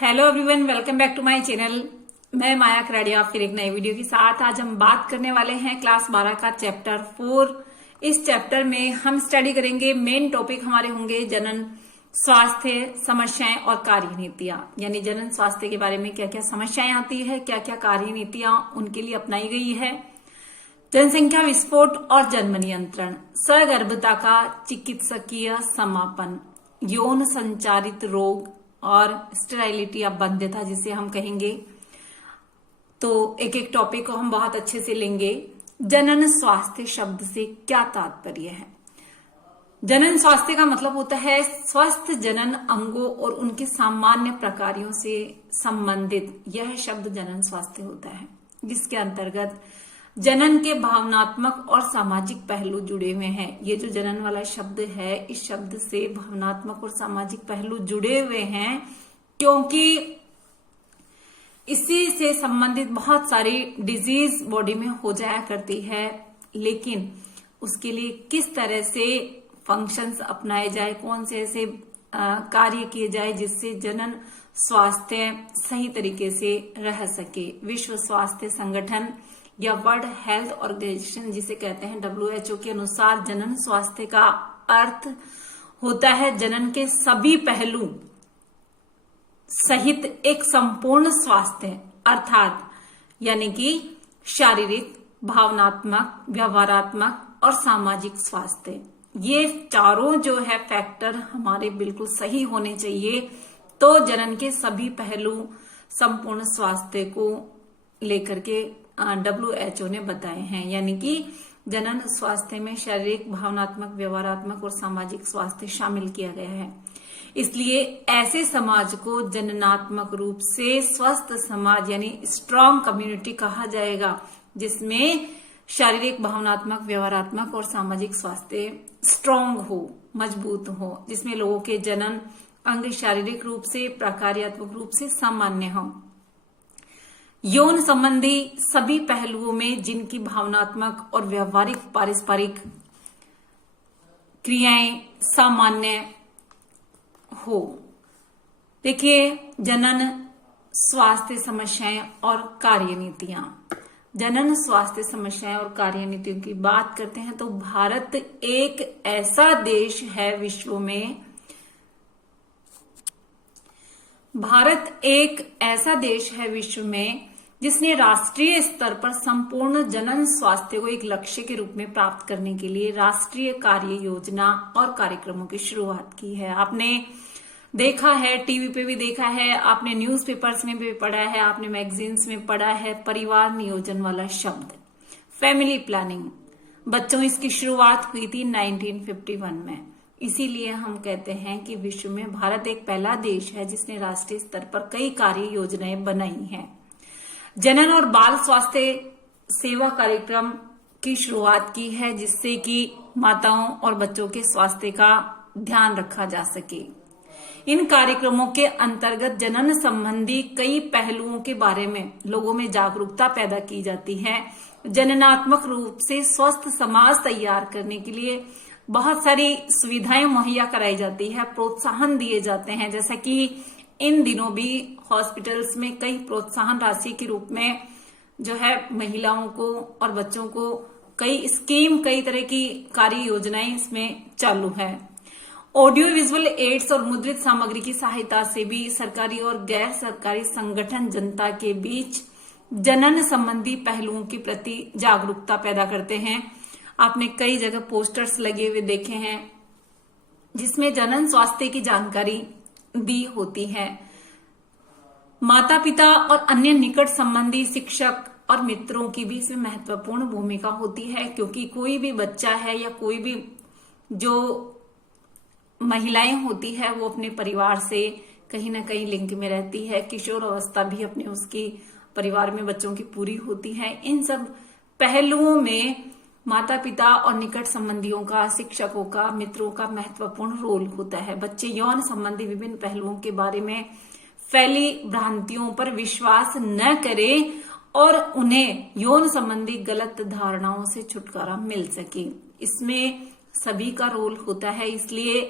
Hello everyone, welcome back to my channel. मैं माया कराड़िया फिर एक नई वीडियो के साथ। आज हम बात करने वाले हैं क्लास 12 का चैप्टर 4। इस चैप्टर में हम स्टडी करेंगे, मेन टॉपिक हमारे होंगे जनन स्वास्थ्य समस्याएं और कार्य नीतियां। यानी जनन स्वास्थ्य के बारे में क्या क्या समस्याएं आती है, क्या क्या कार्य नीतियां उनके लिए अपनाई गई है, जनसंख्या विस्फोट और जन्म नियंत्रण, सगर्भता का चिकित्सकीय समापन, यौन संचारित रोग और स्टेराइलिटी या बंध्यता जिसे हम कहेंगे। तो एक एक टॉपिक को हम बहुत अच्छे से लेंगे। जनन स्वास्थ्य शब्द से क्या तात्पर्य है? जनन स्वास्थ्य का मतलब होता है स्वस्थ जनन अंगों और उनके सामान्य प्रकारों से संबंधित यह शब्द जनन स्वास्थ्य होता है, जिसके अंतर्गत जनन के भावनात्मक और सामाजिक पहलू जुड़े हुए हैं। ये जो जनन वाला शब्द है, इस शब्द से भावनात्मक और सामाजिक पहलू जुड़े हुए हैं, क्योंकि इसी से संबंधित बहुत सारी डिजीज बॉडी में हो जाया करती है। लेकिन उसके लिए किस तरह से फंक्शंस अपनाए जाए, कौन से ऐसे कार्य किए जाए जिससे जनन स्वास्थ्य सही तरीके से रह सके। विश्व स्वास्थ्य संगठन या वर्ल्ड हेल्थ ऑर्गेनाइजेशन जिसे कहते हैं WHO के अनुसार जनन स्वास्थ्य का अर्थ होता है जनन के सभी पहलू सहित एक संपूर्ण स्वास्थ्य, अर्थात यानी कि शारीरिक, भावनात्मक, व्यवहारात्मक और सामाजिक स्वास्थ्य। ये चारों जो है फैक्टर हमारे बिल्कुल सही होने चाहिए, तो जनन के सभी पहलू संपूर्ण स्वास्थ्य को लेकर के WHO ने बताए हैं। यानी कि जनन स्वास्थ्य में शारीरिक, भावनात्मक, व्यवहारात्मक और सामाजिक स्वास्थ्य शामिल किया गया है। इसलिए ऐसे समाज को जननात्मक रूप से स्वस्थ समाज यानी स्ट्रांग कम्युनिटी कहा जाएगा, जिसमें शारीरिक, भावनात्मक, व्यवहारात्मक और सामाजिक स्वास्थ्य स्ट्रांग हो, मजबूत हो, जिसमें लोगों के जनन अंग शारीरिक रूप से, प्रकार्यात्मक रूप से सामान्य हो। यौन संबंधी सभी पहलुओं में जिनकी भावनात्मक और व्यवहारिक पारस्परिक क्रियाएं सामान्य हो। देखिए, जनन स्वास्थ्य समस्याएं और कार्य नीतियां। जनन स्वास्थ्य समस्याएं और कार्य नीतियों की बात करते हैं तो भारत एक ऐसा देश है विश्व में, भारत एक ऐसा देश है विश्व में जिसने राष्ट्रीय स्तर पर संपूर्ण जनन स्वास्थ्य को एक लक्ष्य के रूप में प्राप्त करने के लिए राष्ट्रीय कार्य योजना और कार्यक्रमों की शुरुआत की है। आपने देखा है, टीवी पे भी देखा है, आपने न्यूज़पेपर्स में भी पढ़ा है, आपने मैगजीन्स में पढ़ा है, परिवार नियोजन वाला शब्द, फैमिली प्लानिंग। बच्चों, इसकी शुरुआत हुई थी 1951 में। इसीलिए हम कहते हैं कि विश्व में भारत एक पहला देश है जिसने राष्ट्रीय स्तर पर कई कार्य योजनाएं बनाई हैं। जनन और बाल स्वास्थ्य सेवा कार्यक्रम की शुरुआत की है, जिससे कि माताओं और बच्चों के स्वास्थ्य का ध्यान रखा जा सके। इन कार्यक्रमों के अंतर्गत जनन संबंधी कई पहलुओं के बारे में लोगों में जागरूकता पैदा की जाती है। जननात्मक रूप से स्वस्थ समाज तैयार करने के लिए बहुत सारी सुविधाएं मुहैया कराई जाती है, प्रोत्साहन दिए जाते हैं। जैसा कि इन दिनों भी हॉस्पिटल्स में कई प्रोत्साहन राशि के रूप में जो है महिलाओं को और बच्चों को कई स्कीम, कई तरह की कार्य योजनाएं इसमें चालू है। ऑडियो विजुअल एड्स और मुद्रित सामग्री की सहायता से भी सरकारी और गैर सरकारी संगठन जनता के बीच जनन संबंधी पहलुओं के प्रति जागरूकता पैदा करते हैं। आपने कई जगह पोस्टर्स लगे हुए देखे हैं जिसमें जनन स्वास्थ्य की जानकारी दी होती है। माता पिता और अन्य निकट संबंधी शिक्षक और मित्रों की भी इसमें महत्वपूर्ण भूमिका होती है, क्योंकि कोई भी बच्चा है या कोई भी जो महिलाएं होती है वो अपने परिवार से कहीं ना कहीं लिंक में रहती है। किशोर अवस्था भी अपने उसकी परिवार में बच्चों की पूरी होती है। इन सब पहलुओं में माता पिता और निकट संबंधियों का, शिक्षकों का, मित्रों का महत्वपूर्ण रोल होता है। बच्चे यौन संबंधी विभिन्न पहलुओं के बारे में फैली भ्रांतियों पर विश्वास न करें और उन्हें यौन संबंधी गलत धारणाओं से छुटकारा मिल सके। इसमें सभी का रोल होता है। इसलिए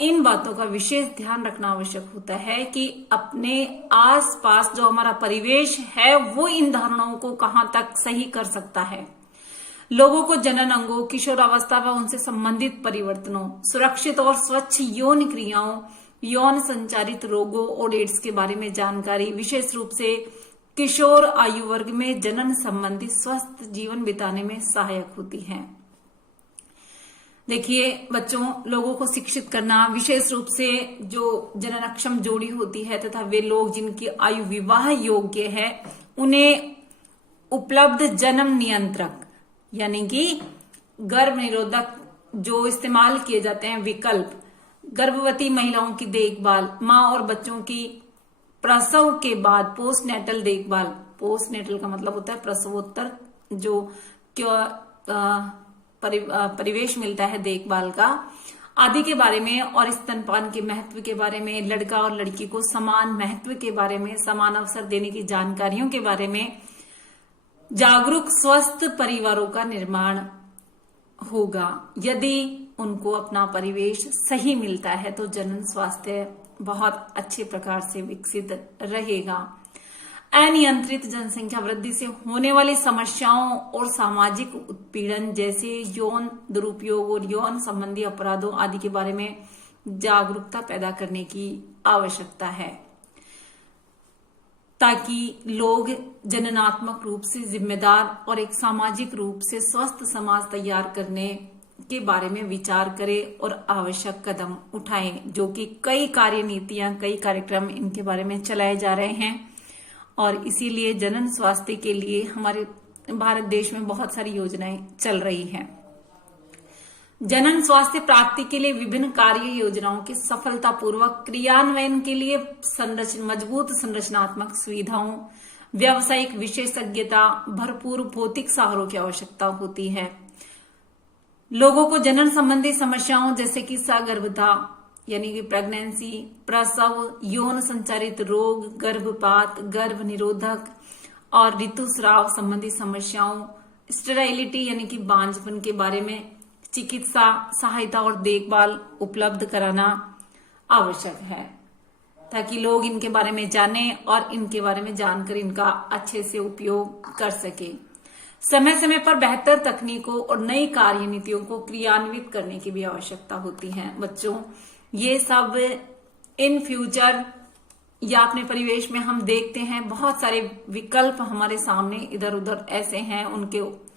इन बातों का विशेष ध्यान रखना आवश्यक होता है कि अपने आसपास जो हमारा परिवेश है वो इन धारणाओं को कहां तक सही कर सकता है। लोगों को जनन अंगों, किशोरावस्था व उनसे संबंधित परिवर्तनों, सुरक्षित और स्वच्छ यौन क्रियाओं, यौन संचारित रोगों और एड्स के बारे में जानकारी, विशेष रूप से किशोर आयु वर्ग में जनन संबंधी स्वस्थ जीवन बिताने में सहायक होती है। देखिए बच्चों, लोगों को शिक्षित करना, विशेष रूप से जो जननक्षम जोड़ी होती है तथा वे लोग जिनकी आयु विवाह योग्य है, उन्हें उपलब्ध जन्म नियंत्रक यानी कि गर्भ निरोधक जो इस्तेमाल किए जाते हैं विकल्प, गर्भवती महिलाओं की देखभाल, मां और बच्चों की प्रसव के बाद पोस्टनेटल देखभाल, पोस्टनेटल का मतलब होता है प्रसवोत्तर जो परिवेश मिलता है देखभाल का, आदि के बारे में, और स्तनपान के महत्व के बारे में, लड़का और लड़की को समान महत्व के बारे में, समान अवसर देने की जानकारियों के बारे में, जागरूक स्वस्थ परिवारों का निर्माण होगा। यदि उनको अपना परिवेश सही मिलता है तो जनन स्वास्थ्य बहुत अच्छे प्रकार से विकसित रहेगा। अनियंत्रित जनसंख्या वृद्धि से होने वाली समस्याओं और सामाजिक उत्पीड़न जैसे यौन दुरुपयोग और यौन संबंधी अपराधों आदि के बारे में जागरूकता पैदा करने की आवश्यकता है, ताकि लोग जननात्मक रूप से जिम्मेदार और एक सामाजिक रूप से स्वस्थ समाज तैयार करने के बारे में विचार करें और आवश्यक कदम उठाएं, जो कि कई कार्यनीतियां, कई कार्यक्रम इनके बारे में चलाए जा रहे हैं। और इसीलिए जनन स्वास्थ्य के लिए हमारे भारत देश में बहुत सारी योजनाएं चल रही हैं। जनन स्वास्थ्य प्राप्ति के लिए विभिन्न कार्य योजनाओं के सफलतापूर्वक क्रियान्वयन के लिए मजबूत संरचनात्मक सुविधाओं, व्यावसायिक विशेषज्ञता, भरपूर भौतिक सहारों की आवश्यकता होती है। लोगों को जनन संबंधी समस्याओं जैसे कि सगर्भता यानी कि प्रेगनेंसी, प्रसव, यौन संचारित रोग, गर्भपात, गर्भ निरोधक और ऋतुस्राव संबंधी समस्याओं, स्टेराइलिटी यानी कि बांझपन के बारे में चिकित्सा सहायता और देखभाल उपलब्ध कराना आवश्यक है, ताकि लोग इनके बारे में जानें और इनके बारे में जानकर इनका अच्छे से उपयोग कर सके। समय समय पर बेहतर तकनीकों और नई कार्यनीतियों को क्रियान्वित करने की भी आवश्यकता होती है। बच्चों, ये सब इन फ्यूचर या अपने परिवेश में हम देखते हैं, बहुत सारे विकल्प हमारे सामने इधर उधर ऐसे हैं, उनके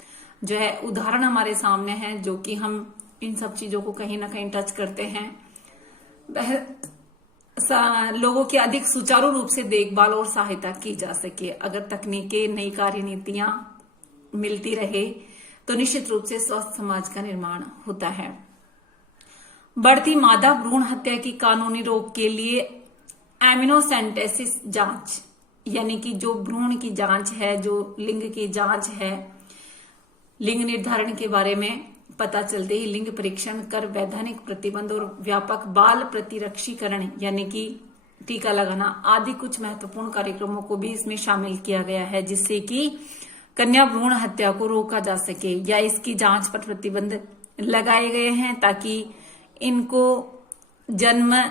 जो है उदाहरण हमारे सामने हैं, जो कि हम इन सब चीजों को कहीं ना कहीं टच करते हैं। लोगों की अधिक सुचारू रूप से देखभाल और सहायता की जा सके। अगर तकनीकें, नई कार्यनीतियां मिलती रहे तो निश्चित रूप से स्वस्थ समाज का निर्माण होता है। बढ़ती मादा भ्रूण हत्या की कानूनी रोक के लिए एमिनोसेंटेसिस जांच यानी कि जो भ्रूण की जांच है, जो लिंग की जांच है, लिंग निर्धारण के बारे में पता चलते ही लिंग परीक्षण कर वैधानिक प्रतिबंध और व्यापक बाल प्रतिरक्षीकरण यानी कि टीका लगाना आदि कुछ महत्वपूर्ण कार्यक्रमों को भी इसमें शामिल किया गया है, जिससे कि कन्या भ्रूण हत्या को रोका जा सके या इसकी जांच पर प्रतिबंध लगाए गए हैं, ताकि इनको जन्म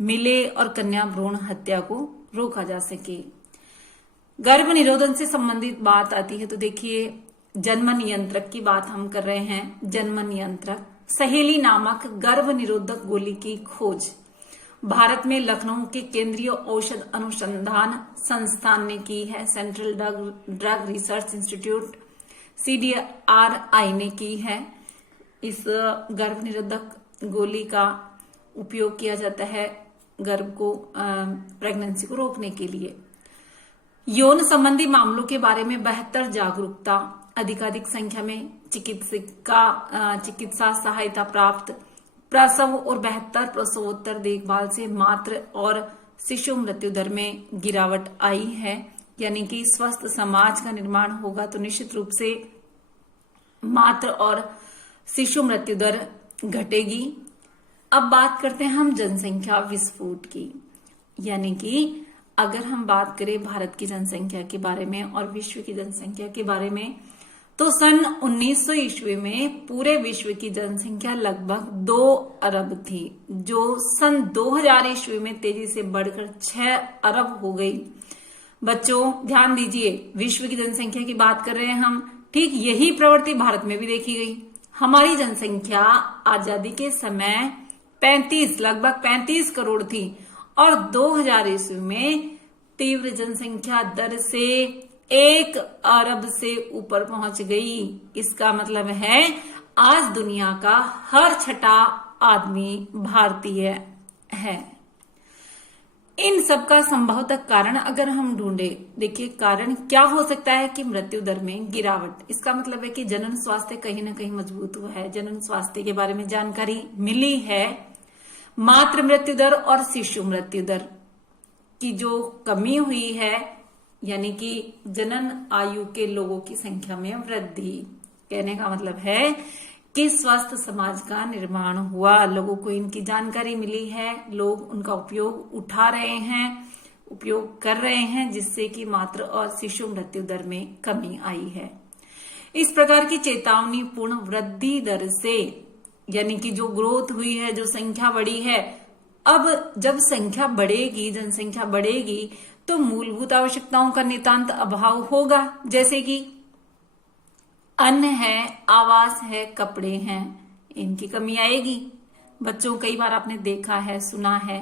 मिले और कन्या भ्रूण हत्या को रोका जा सके। गर्भ निरोधन से संबंधित बात आती है तो देखिए, जन्म नियंत्रक की बात हम कर रहे हैं। जन्म नियंत्रक सहेली नामक गर्भ निरोधक गोली की खोज भारत में लखनऊ के केंद्रीय औषध अनुसंधान संस्थान ने की है। Central drug research institute CDRI ने की है। इस गर्भ निरोधक गोली का उपयोग किया जाता है गर्भ को प्रेगनेंसी को रोकने के लिए। यौन संबंधी मामलों के बारे में बेहतर जागरूकता, अधिकाधिक संख्या में चिकित्सा सहायता प्राप्त, प्रसव और बेहतर प्रसवोत्तर देखभाल से मातृ और शिशु मृत्यु दर में गिरावट आई है। यानी कि स्वस्थ समाज का निर्माण होगा तो निश्चित रूप से मातृ और शिशु मृत्यु दर घटेगी। अब बात करते हैं हम जनसंख्या विस्फोट की, यानी कि अगर हम बात करें भारत की जनसंख्या के बारे में और विश्व की जनसंख्या के बारे में, तो सन 1900 ईस्वी में पूरे विश्व की जनसंख्या लगभग 2 अरब थी, जो सन 2000 ईस्वी में तेजी से बढ़कर 6 अरब हो गई। बच्चों ध्यान दीजिए, विश्व की जनसंख्या की बात कर रहे हैं हम। ठीक यही प्रवृत्ति भारत में भी देखी गई। हमारी जनसंख्या आजादी के समय लगभग 35 करोड़ थी और 2000 ईस्वी में तीव्र जनसंख्या दर से 1 अरब से ऊपर पहुंच गई। इसका मतलब है आज दुनिया का हर छठा आदमी भारतीय है। इन सब का संभवतः कारण अगर हम ढूंढे, देखिए कारण क्या हो सकता है कि मृत्यु दर में गिरावट। इसका मतलब है कि जनन स्वास्थ्य कहीं ना कहीं मजबूत हुआ है, जनन स्वास्थ्य के बारे में जानकारी मिली है। मातृ मृत्यु दर और शिशु मृत्यु दर की जो कमी हुई है, यानी कि जनन आयु के लोगों की संख्या में वृद्धि। कहने का मतलब है कि स्वस्थ समाज का निर्माण हुआ, लोगों को इनकी जानकारी मिली है, लोग उनका उपयोग उठा रहे हैं, उपयोग कर रहे हैं, जिससे कि मातृ और शिशु मृत्यु दर में कमी आई है। इस प्रकार की चेतावनीपूर्ण वृद्धि दर से, यानी कि जो ग्रोथ हुई है, जो संख्या बढ़ी है, अब जब संख्या बढ़ेगी, जनसंख्या बढ़ेगी, तो मूलभूत आवश्यकताओं का नितांत अभाव होगा, जैसे कि अन्न है, आवास है, कपड़े हैं, इनकी कमी आएगी। बच्चों कई बार आपने देखा है, सुना है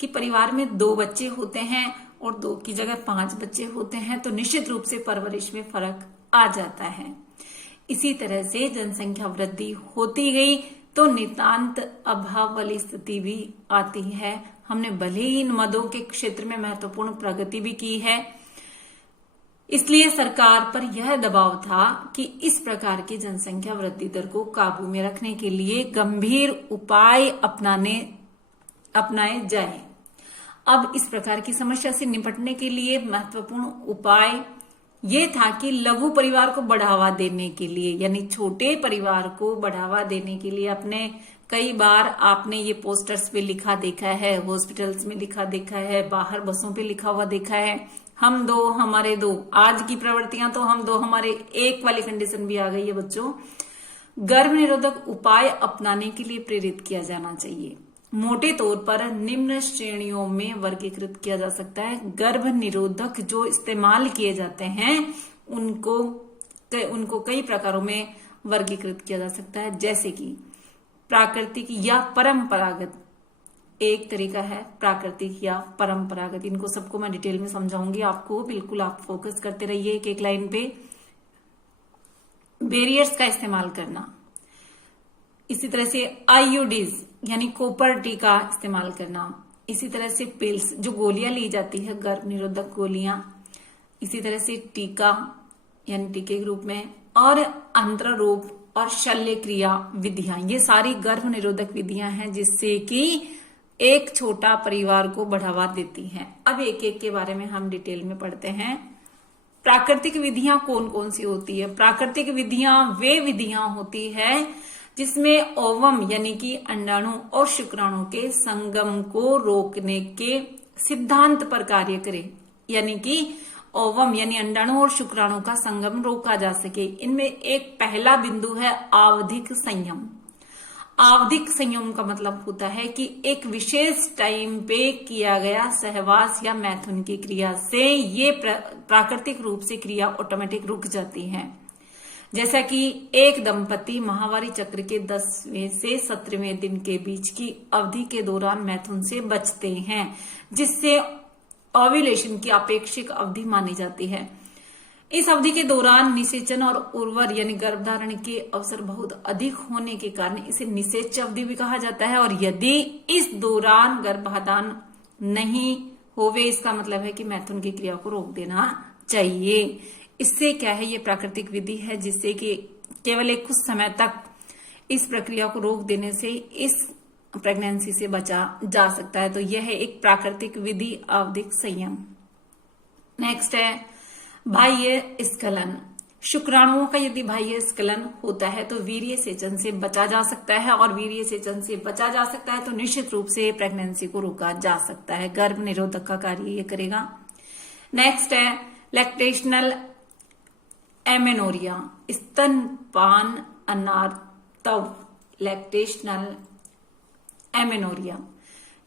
कि परिवार में 2 बच्चे होते हैं और 2 की जगह 5 बच्चे होते हैं, तो निश्चित रूप से परवरिश में फर्क आ जाता है। इसी तरह से जनसंख्या वृद्धि होती गई तो नितांत अभाव वाली स्थिति भी आती है। हमने भले ही इन मदों के क्षेत्र में महत्वपूर्ण प्रगति भी की है, इसलिए सरकार पर यह दबाव था कि इस प्रकार की जनसंख्या वृद्धि दर को काबू में रखने के लिए गंभीर उपाय अपनाए जाए। अब इस प्रकार की समस्या से निपटने के लिए महत्वपूर्ण उपाय ये था कि लघु परिवार को बढ़ावा देने के लिए, यानी छोटे परिवार को बढ़ावा देने के लिए, अपने कई बार आपने ये पोस्टर्स पे लिखा देखा है, हॉस्पिटल्स में लिखा देखा है, बाहर बसों पे लिखा हुआ देखा है, हम 2 हमारे 2। आज की प्रवृत्तियां तो हम 2 हमारे 1 वाली कंडीशन भी आ गई है। बच्चों गर्भ निरोधक उपाय अपनाने के लिए प्रेरित किया जाना चाहिए। मोटे तौर पर निम्न श्रेणियों में वर्गीकृत किया जा सकता है। गर्भ निरोधक जो इस्तेमाल किए जाते हैं उनको कई प्रकारों में वर्गीकृत किया जा सकता है, जैसे कि प्राकृतिक या परंपरागत। एक तरीका है प्राकृतिक या परंपरागत। इनको सबको मैं डिटेल में समझाऊंगी आपको, बिल्कुल आप फोकस करते रहिए एक एक लाइन पे। बैरियर्स का इस्तेमाल करना, इसी तरह से आईयूडीज यानी कॉपर टी का इस्तेमाल करना, इसी तरह से पिल्स जो गोलियां ली जाती है, गर्भ निरोधक गोलियां, इसी तरह से टीका यानी टीके के रूप में, और अंतरारोप और शल्य क्रिया विधियां, ये सारी गर्भ निरोधक विधियां हैं जिससे कि एक छोटा परिवार को बढ़ावा देती हैं। अब एक एक के बारे में हम डिटेल में पढ़ते हैं। प्राकृतिक विधियां कौन कौन सी होती है? प्राकृतिक विधियां वे विधियां होती है जिसमें ओवम यानी कि अंडाणु और शुक्राणु के संगम को रोकने के सिद्धांत पर कार्य करे, यानी कि ओवम यानी अंडाणु और शुक्राणु का संगम रोका जा सके। इनमें एक पहला बिंदु है आवधिक संयम। आवधिक संयम का मतलब होता है कि एक विशेष टाइम पे किया गया सहवास या मैथुन की क्रिया से ये प्राकृतिक रूप से क्रिया ऑटोमेटिक रुक जाती है। जैसा कि एक दंपति माहवारी चक्र के 10वें से 17वें दिन के बीच की अवधि के दौरान मैथुन से बचते हैं, जिससे ओव्यूलेशन की अपेक्षिक अवधि मानी जाती है। इस अवधि के दौरान निषेचन और उर्वर यानी गर्भधारण के अवसर बहुत अधिक होने के कारण इसे निषेच अवधि भी कहा जाता है। और यदि इस दौरान गर्भाधान नहीं होवे, इसका मतलब है कि मैथुन की क्रिया को रोक देना चाहिए। इससे क्या है, ये प्राकृतिक विधि है जिससे कि केवल एक कुछ समय तक इस प्रक्रिया को रोक देने से इस प्रेगनेंसी से बचा जा सकता है। तो यह है एक प्राकृतिक विधि, आवधिक संयम। नेक्स्ट है बाह्य स्खलन। शुक्राणुओं का यदि बाह्य स्खलन होता है तो वीर्य सेचन से बचा जा सकता है, और वीर्य सेचन से बचा जा सकता है तो निश्चित रूप से प्रेगनेंसी को रोका जा सकता है। गर्भ निरोधक का कार्य ये करेगा। नेक्स्ट है लैक्टेशनल एमेनोरिया, स्तनपान अनार्तव, लैक्टेशनल एमेनोरिया।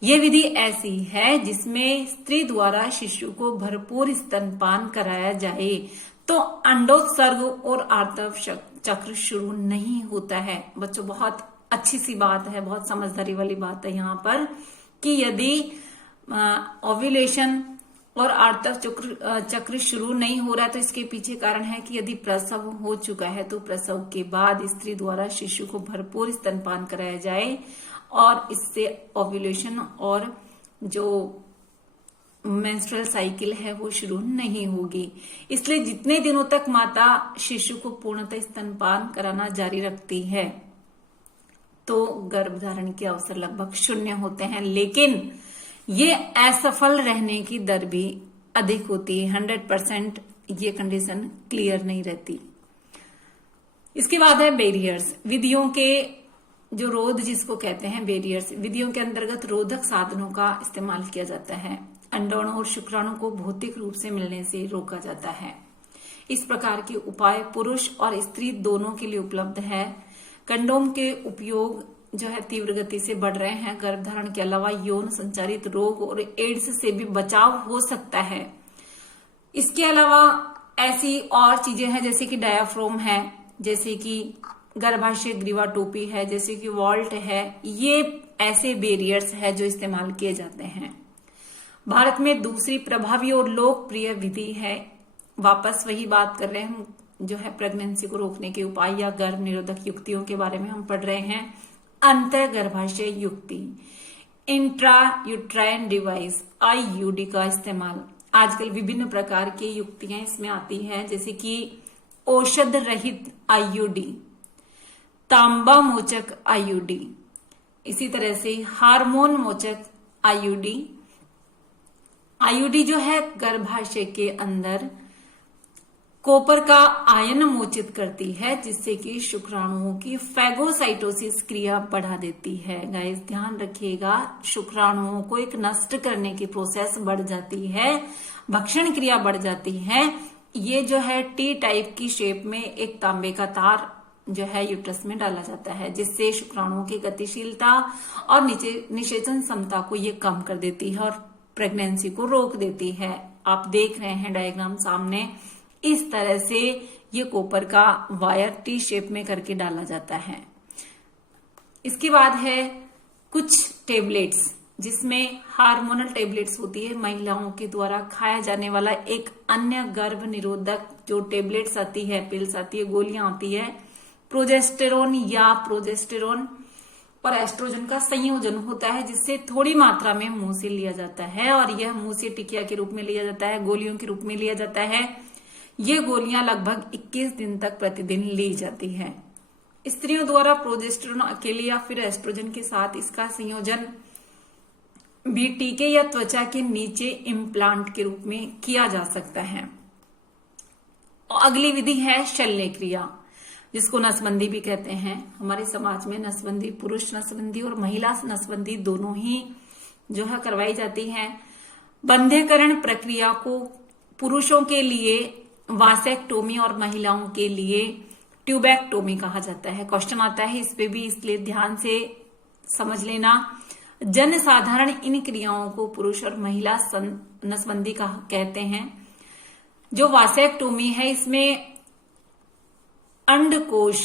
यह विधि ऐसी है जिसमें स्त्री द्वारा शिशु को भरपूर स्तनपान कराया जाए तो अंडोत्सर्ग और आर्तव चक्र शुरू नहीं होता है। बच्चों, बहुत अच्छी सी बात है, बहुत समझदारी वाली बात है यहाँ पर कि यदि ओव्यूलेशन और आर्तव चक्र शुरू नहीं हो रहा है तो इसके पीछे कारण है कि यदि प्रसव हो चुका है तो प्रसव के बाद स्त्री द्वारा शिशु को भरपूर स्तनपान कराया जाए और इससे ओव्यूलेशन और जो मेंस्ट्रुअल साइकिल है वो शुरू नहीं होगी। इसलिए जितने दिनों तक माता शिशु को पूर्णतः स्तनपान कराना जारी रखती है तो गर्भधारण के अवसर लगभग 0 होते हैं, लेकिन ये असफल रहने की दर भी अधिक होती है। 100% ये कंडीशन क्लियर नहीं रहती। इसके बाद है बैरियर्स। विधियों के जो रोध जिसको कहते हैं बैरियर्स, विधियों के अंतर्गत रोधक साधनों का इस्तेमाल किया जाता है। अंडाणु और शुक्राणु को भौतिक रूप से मिलने से रोका जाता है। इस प्रकार के उपाय पुरुष और स्त्री दोनों के लिए उपलब्ध है। कंडोम के उपयोग जो है तीव्र गति से बढ़ रहे हैं। गर्भधारण के अलावा यौन संचारित रोग और एड्स से भी बचाव हो सकता है। इसके अलावा ऐसी और चीजें हैं जैसे कि डायाफ्राम है, जैसे कि गर्भाशय ग्रीवा टोपी है, जैसे कि वॉल्ट है। ये ऐसे बैरियर्स है जो इस्तेमाल किए जाते हैं। भारत में दूसरी प्रभावी और लोकप्रिय विधि है, वापस वही बात कर रहे हैं हम, जो है प्रेगनेंसी को रोकने के उपाय या गर्भ निरोधक युक्तियों के बारे में हम पढ़ रहे हैं। अंतर गर्भाशय युक्ति, इंट्रा यूट्राइन डिवाइस IUD का इस्तेमाल। आजकल विभिन्न प्रकार की युक्तियां इसमें आती हैं, जैसे कि औषध रहित IUD, तांबा मोचक IUD, इसी तरह से हार्मोन मोचक IUD। IUD जो है गर्भाशय के अंदर कॉपर का आयन मोचित करती है, जिससे कि शुक्राणुओं की फैगोसाइटोसिस क्रिया बढ़ा देती है। गाइस ध्यान रखिएगा, शुक्राणुओं को एक नष्ट करने की प्रोसेस बढ़ जाती है, भक्षण क्रिया बढ़ जाती है। ये जो है T टाइप की शेप में एक तांबे का तार जो है यूट्रस में डाला जाता है, जिससे शुक्राणुओं की गतिशीलता और निषेचन क्षमता को ये कम कर देती है और प्रेगनेंसी को रोक देती है। आप देख रहे हैं डायग्राम सामने, इस तरह से ये कॉपर का वायर T शेप में करके डाला जाता है। इसके बाद है कुछ टेबलेट्स, जिसमें हार्मोनल टेबलेट्स होती है। महिलाओं के द्वारा खाया जाने वाला एक अन्य गर्भ निरोधक जो टेबलेट्स आती है, पिल्स आती है, गोलियां आती है, प्रोजेस्टेरोन या प्रोजेस्टेरोन और एस्ट्रोजन का संयोजन होता है, जिससे थोड़ी मात्रा में मुंह से लिया जाता है और यह मुंह से टिकिया के रूप में लिया जाता है, गोलियों के रूप में लिया जाता है। ये गोलियां लगभग 21 दिन तक प्रतिदिन ली जाती है। स्त्रियों द्वारा प्रोजेस्टेरोन अकेले या फिर एस्ट्रोजन के साथ इसका संयोजन भी टीके या त्वचा के नीचे इम्प्लांट के रूप में किया जा सकता है। और अगली विधि है शल्य क्रिया, जिसको नसबंदी भी कहते हैं। हमारे समाज में नसबंदी, पुरुष नसबंदी और महिला नसबंदी दोनों ही जो है करवाई जाती है। बंध्यकरण प्रक्रिया को पुरुषों के लिए वासेक्टोमी और महिलाओं के लिए ट्यूबेक्टोमी कहा जाता है। क्वेश्चन आता है इस पे भी, इसलिए ध्यान से समझ लेना। जन साधारण इन क्रियाओं को पुरुष और महिला नसबंदी कहते हैं। जो वासेक्टोमी है, इसमें अंडकोश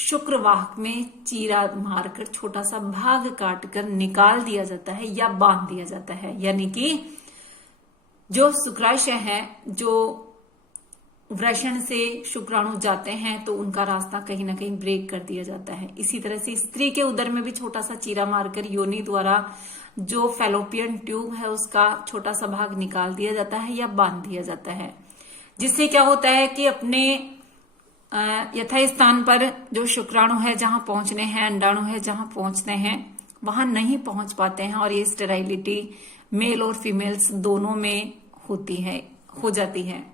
शुक्रवाहक में चीरा मारकर छोटा सा भाग काटकर निकाल दिया जाता है या बांध दिया जाता है, यानी कि जो शुक्राशय है, जो वृषण से शुक्राणु जाते हैं तो उनका रास्ता कहीं ना कहीं ब्रेक कर दिया जाता है। इसी तरह से स्त्री के उदर में भी छोटा सा चीरा मारकर योनि द्वारा जो फैलोपियन ट्यूब है उसका छोटा सा भाग निकाल दिया जाता है या बांध दिया जाता है, जिससे क्या होता है कि अपने यथास्थान पर जो शुक्राणु है जहां पहुंचने हैं, अंडाणु है जहां पहुंचते हैं, वहां नहीं पहुंच पाते हैं और ये स्टेराइलिटी मेल और फीमेल्स दोनों में हो जाती है।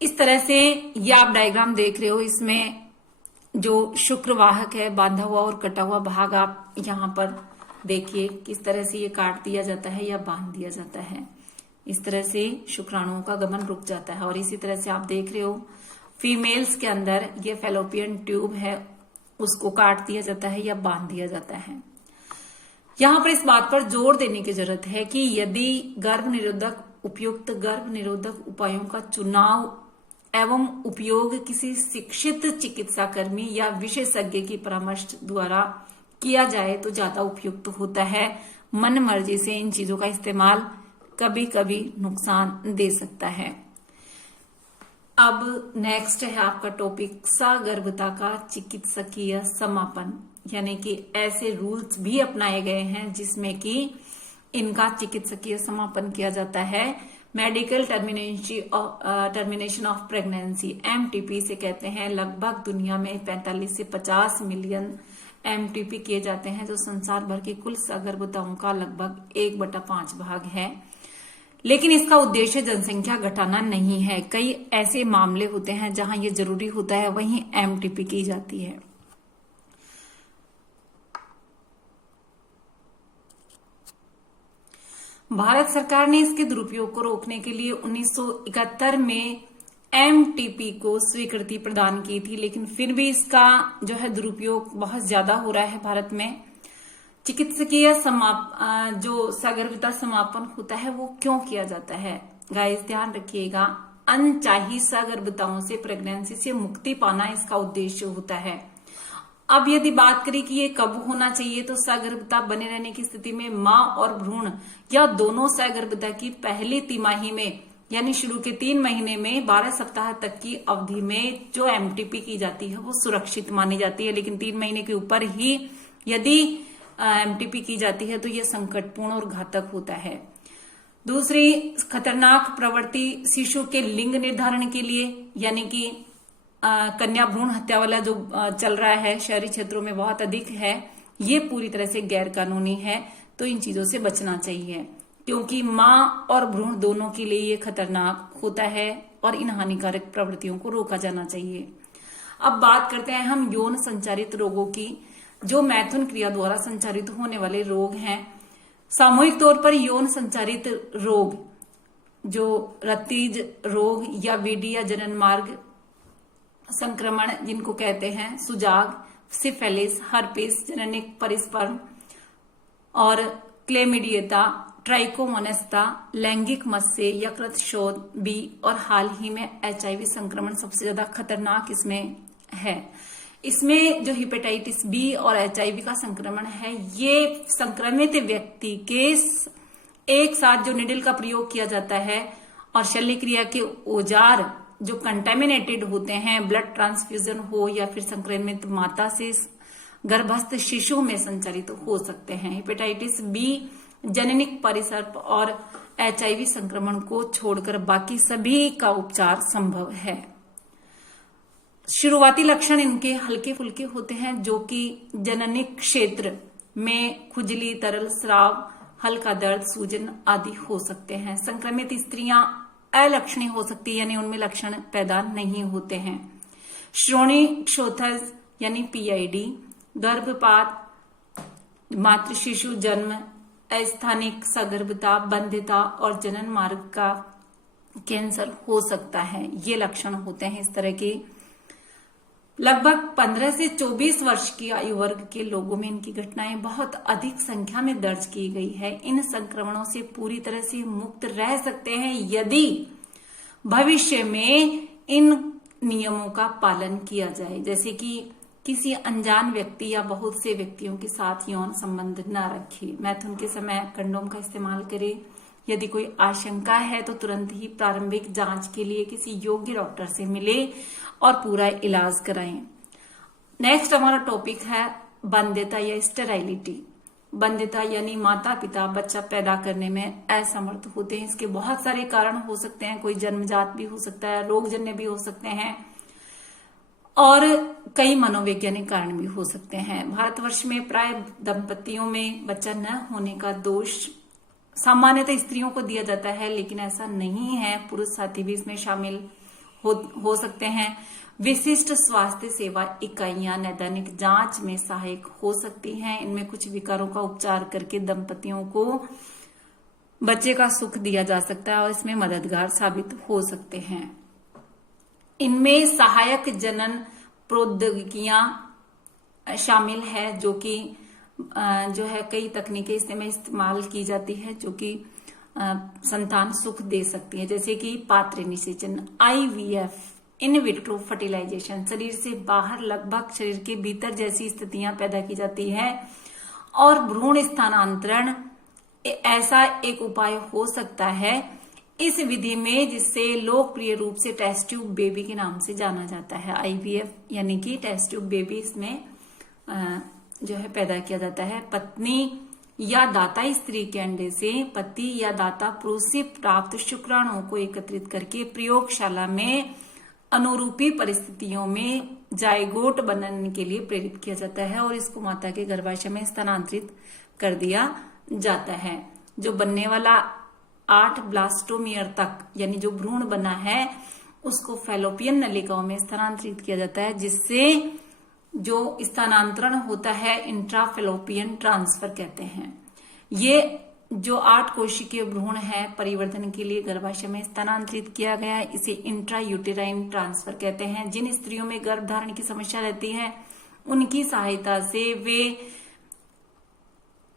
इस तरह से ये आप डायग्राम देख रहे हो, इसमें जो शुक्रवाहक है बांधा हुआ और कटा हुआ भाग आप यहाँ पर देखिए किस तरह से ये काट दिया जाता है या बांध दिया जाता है। इस तरह से शुक्राणुओं का गमन रुक जाता है। और इसी तरह से आप देख रहे हो फीमेल्स के अंदर ये फैलोपियन ट्यूब है, उसको काट दिया जाता है या बांध दिया जाता है। यहां पर इस बात पर जोर देने की जरूरत है कि यदि उपयुक्त गर्भ निरोधक उपायों का चुनाव एवं उपयोग किसी शिक्षित चिकित्सा कर्मी या विशेषज्ञ की परामर्श द्वारा किया जाए तो ज्यादा उपयुक्त होता है। मन मर्जी से इन चीजों का इस्तेमाल कभी कभी नुकसान दे सकता है। अब नेक्स्ट है आपका टॉपिक सगर्भता का चिकित्सकीय समापन, यानी कि ऐसे रूल्स भी अपनाए गए हैं जिसमें कि इनका चिकित्सकीय समापन किया जाता है। Medical termination of pregnancy, MTP से कहते हैं। लगभग दुनिया में 45 से 50 मिलियन MTP किए जाते हैं, जो संसार भर की कुल सगर्भताओं का लगभग 1/5 भाग है। लेकिन इसका उद्देश्य जनसंख्या घटाना नहीं है। कई ऐसे मामले होते हैं जहां ये जरूरी होता है, वहीं MTP की जाती है। भारत सरकार ने इसके दुरुपयोग को रोकने के लिए 1971 में MTP को स्वीकृति प्रदान की थी, लेकिन फिर भी इसका जो है दुरुपयोग बहुत ज्यादा हो रहा है भारत में। चिकित्सकीय जो सगर्भता समापन होता है वो क्यों किया जाता है? गाइस ध्यान रखिएगा, अनचाही सगर्भताओं से, प्रेगनेंसी से मुक्ति पाना इसका उद्देश्य होता है। अब यदि बात करें कि ये कब होना चाहिए, तो सगर्भता बने रहने की स्थिति में मां और भ्रूण या दोनों सगर्भता की पहली तिमाही में, यानी शुरू के 3 महीने में 12 सप्ताह तक की अवधि में जो MTP की जाती है वो सुरक्षित मानी जाती है। लेकिन 3 महीने के ऊपर ही यदि MTP की जाती है तो यह संकटपूर्ण और घातक होता है। दूसरी खतरनाक प्रवृत्ति शिशु के लिंग निर्धारण के लिए, यानी कि कन्या भ्रूण हत्या वाला जो चल रहा है शहरी क्षेत्रों में बहुत अधिक है, ये पूरी तरह से गैर कानूनी है। तो इन चीजों से बचना चाहिए, क्योंकि मां और भ्रूण दोनों के लिए ये खतरनाक होता है और इन हानिकारक प्रवृत्तियों को रोका जाना चाहिए। अब बात करते हैं हम यौन संचारित रोगों की, जो मैथुन क्रिया द्वारा संचारित होने वाले रोग हैं। सामूहिक तौर पर यौन संचारित रोग, जो रक्तज रोग या वीडी या जनन मार्ग संक्रमण जिनको कहते हैं, सुजाग, सिफिलिस, हर्पिस, जननिक परिस्पर्म और क्लेमिडियता, ट्राइकोमोनेस्टा, लैंगिक मत्स्य, यकृत शोथ बी और हाल ही में HIV संक्रमण सबसे ज्यादा खतरनाक इसमें है। इसमें जो हेपेटाइटिस बी और HIV का संक्रमण है, ये संक्रमित व्यक्ति के एक साथ जो निडल का प्रयोग किया जाता है और शल्य क्रिया के औजार जो कंटेमिनेटेड होते हैं, ब्लड ट्रांसफ्यूजन हो या फिर संक्रमित माता से गर्भस्थ शिशु में संचारित हो सकते हैं। हेपेटाइटिस बी, जननिक परिसर्प और HIV संक्रमण को छोड़कर बाकी सभी का उपचार संभव है। शुरुआती लक्षण इनके हल्के फुल्के होते हैं, जो कि जननिक क्षेत्र में खुजली, तरल स्राव, हल्का दर्द, सूजन आदि हो सकते हैं। संक्रमित स्त्रियां अलक्षणी हो सकती है, यानी उनमें लक्षण पैदा नहीं होते हैं। श्रोणी क्षोथज यानी PID, गर्भपात, मातृ शिशु जन्म, अस्थानिक सगर्भता, बंध्यता और जनन मार्ग का कैंसर हो सकता है। ये लक्षण होते हैं इस तरह के। लगभग 15 से 24 वर्ष की आयु वर्ग के लोगों में इनकी घटनाएं बहुत अधिक संख्या में दर्ज की गई है। इन संक्रमणों से पूरी तरह से मुक्त रह सकते हैं यदि भविष्य में इन नियमों का पालन किया जाए, जैसे कि किसी अनजान व्यक्ति या बहुत से व्यक्तियों के साथ यौन संबंध न रखें, मैथुन के समय कंडोम का इस्तेमाल करें। यदि कोई आशंका है तो तुरंत ही प्रारंभिक जांच के लिए किसी योग्य डॉक्टर से मिले और पूरा इलाज कराएं। नेक्स्ट हमारा टॉपिक है बंध्यता या स्टेराइलिटी। बंध्यता यानी माता पिता बच्चा पैदा करने में असमर्थ होते हैं। इसके बहुत सारे कारण हो सकते हैं, कोई जन्मजात भी हो सकता है, रोगजन्य भी हो सकते हैं और कई मनोवैज्ञानिक कारण भी हो सकते हैं। भारतवर्ष में प्राय दंपतियों में बच्चा न होने का दोष सामान्यतः स्त्रियों को दिया जाता है, लेकिन ऐसा नहीं है, पुरुष साथी भी इसमें शामिल हो सकते हैं। विशिष्ट स्वास्थ्य सेवा इकाइयां नैदानिक जांच में सहायक हो सकती हैं। इनमें कुछ विकारों का उपचार करके दंपतियों को बच्चे का सुख दिया जा सकता है और इसमें मददगार साबित हो सकते हैं। इनमें सहायक जनन प्रौद्योगिकियां शामिल है, जो कि जो है कई तकनीकें इसमें इस्तेमाल की जाती है जो कि संतान सुख दे सकती है, जैसे कि पात्र निषेचन, IVF, इन विट्रो फर्टिलाइजेशन, शरीर से बाहर लगभग शरीर के भीतर जैसी स्थितियां पैदा की जाती है, और भ्रूण स्थानांतरण ऐसा एक उपाय हो सकता है इस विधि में, जिससे लोकप्रिय रूप से टेस्ट ट्यूब बेबी के नाम से जाना जाता है। IVF यानी कि टेस्ट ट्यूब बेबी इसमें जो है पैदा किया जाता है। पत्नी या दाता स्त्री के अंडे से पति या दाता पुरुष से प्राप्त शुक्राणुओं को एकत्रित करके प्रयोगशाला में अनुरूपी परिस्थितियों में जायगोट बनने के लिए प्रेरित किया जाता है और इसको माता के गर्भाशय में स्थानांतरित कर दिया जाता है। जो बनने वाला 8 ब्लास्टोमियर तक यानी जो भ्रूण बना है उसको फैलोपियन नलिकाओं में स्थानांतरित किया जाता है, जिससे जो स्थानांतरण होता है इंट्राफेलोपियन ट्रांसफर कहते हैं। ये जो 8 कोशिकीय भ्रूण है परिवर्तन के लिए गर्भाशय में स्थानांतरित किया गया है, इसे इंट्रा यूटेराइन ट्रांसफर कहते हैं। जिन स्त्रियों में गर्भ धारण की समस्या रहती है उनकी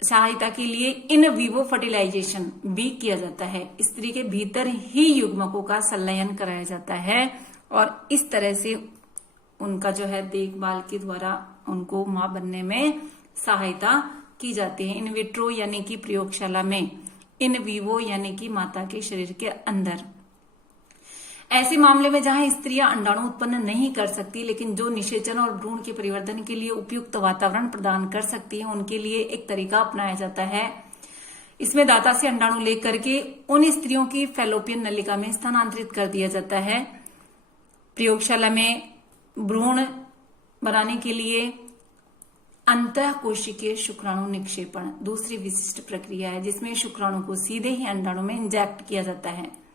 सहायता के लिए इन विवो फर्टिलाइजेशन भी किया जाता है। स्त्री के भीतर ही युग्मकों का संलयन कराया जाता है और इस तरह से उनका जो है देखभाल के द्वारा उनको मां बनने में सहायता की जाती है। इन विट्रो यानी कि प्रयोगशाला में, इन विवो यानी कि माता के शरीर के अंदर। ऐसे मामले में जहां स्त्रियां अंडाणु उत्पन्न नहीं कर सकती लेकिन जो निषेचन और भ्रूण के परिवर्तन के लिए उपयुक्त वातावरण प्रदान कर सकती है, उनके लिए एक तरीका अपनाया जाता है। इसमें दाता से अंडाणु लेकर के उन स्त्रियों की फैलोपियन नलिका में स्थानांतरित कर दिया जाता है। प्रयोगशाला में भ्रूण बनाने के लिए अंतः कोशिकीय शुक्राणु निक्षेपण दूसरी विशिष्ट प्रक्रिया है, जिसमें शुक्राणु को सीधे ही अंडाणु में इंजेक्ट किया जाता है।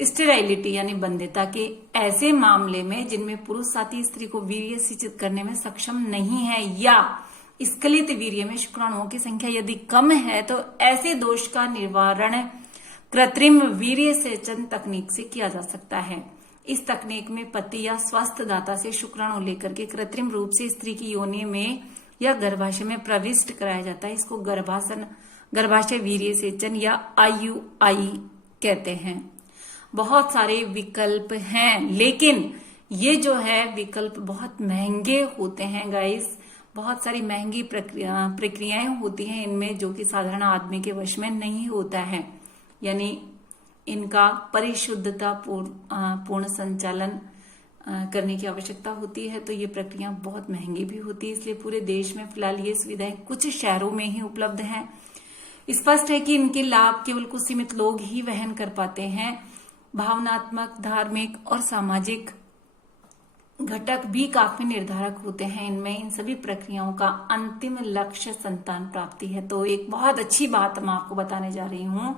स्टेराइलिटी यानी बंध्यता के ऐसे मामले में जिनमें पुरुष साथी स्त्री को वीर्य सिंचित करने में सक्षम नहीं है या स्खलित वीर्य में शुक्राणुओं की संख्या यदि कम है, तो ऐसे दोष का निवारण कृत्रिम वीर्य सेचन तकनीक से किया जा सकता है। इस तकनीक में पति या स्वस्थ दाता से शुक्राणु लेकर के कृत्रिम रूप से स्त्री की योनि में या गर्भाशय में प्रविष्ट कराया जाता है। इसको गर्भाशय वीर्य सेचन या IUI कहते हैं। बहुत सारे विकल्प हैं, लेकिन ये जो है विकल्प बहुत महंगे होते हैं गाइस। बहुत सारी महंगी प्रक्रियाएं होती हैं इनमें, जो कि साधारण आदमी के वश में नहीं होता है। यानी इनका परिशुद्धता पूर्ण संचालन करने की आवश्यकता होती है, तो ये प्रक्रिया बहुत महंगी भी होती है। इसलिए पूरे देश में फिलहाल ये सुविधाएं कुछ शहरों में ही उपलब्ध हैं। स्पष्ट है कि इनके लाभ केवल कुछ सीमित लोग ही वहन कर पाते हैं। भावनात्मक, धार्मिक और सामाजिक घटक भी काफी निर्धारक होते हैं इनमें। इन सभी प्रक्रियाओं का अंतिम लक्ष्य संतान प्राप्ति है। तो एक बहुत अच्छी बात मैं आपको बताने जा रही हूं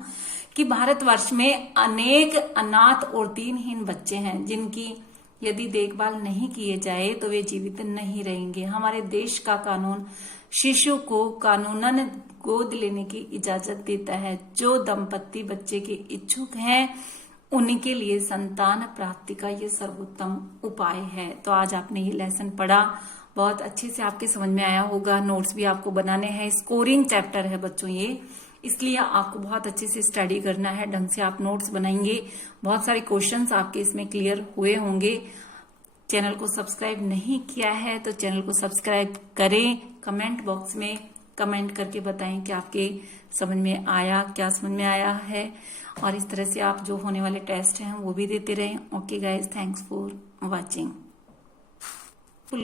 कि भारतवर्ष में अनेक अनाथ और दीनहीन बच्चे हैं, जिनकी यदि देखभाल नहीं किए जाए तो वे जीवित नहीं रहेंगे। हमारे देश का कानून शिशु को कानूनन गोद लेने की इजाजत देता है। जो दंपत्ति बच्चे के इच्छुक हैं उनके लिए संतान प्राप्ति का ये सर्वोत्तम उपाय है। तो आज आपने ये लेसन पढ़ा, बहुत अच्छे से आपके समझ में आया होगा। नोट्स भी आपको बनाने हैं। स्कोरिंग चैप्टर है बच्चों ये, इसलिए आपको बहुत अच्छे से स्टडी करना है। ढंग से आप नोट्स बनाएंगे, बहुत सारे क्वेश्चंस आपके इसमें क्लियर हुए होंगे। चैनल को सब्सक्राइब नहीं किया है तो चैनल को सब्सक्राइब करें। कमेंट बॉक्स में कमेंट करके बताएं कि आपके समझ में आया, क्या समझ में आया है, और इस तरह से आप जो होने वाले टेस्ट हैं वो भी देते रहें। Okay guys, thanks for watching.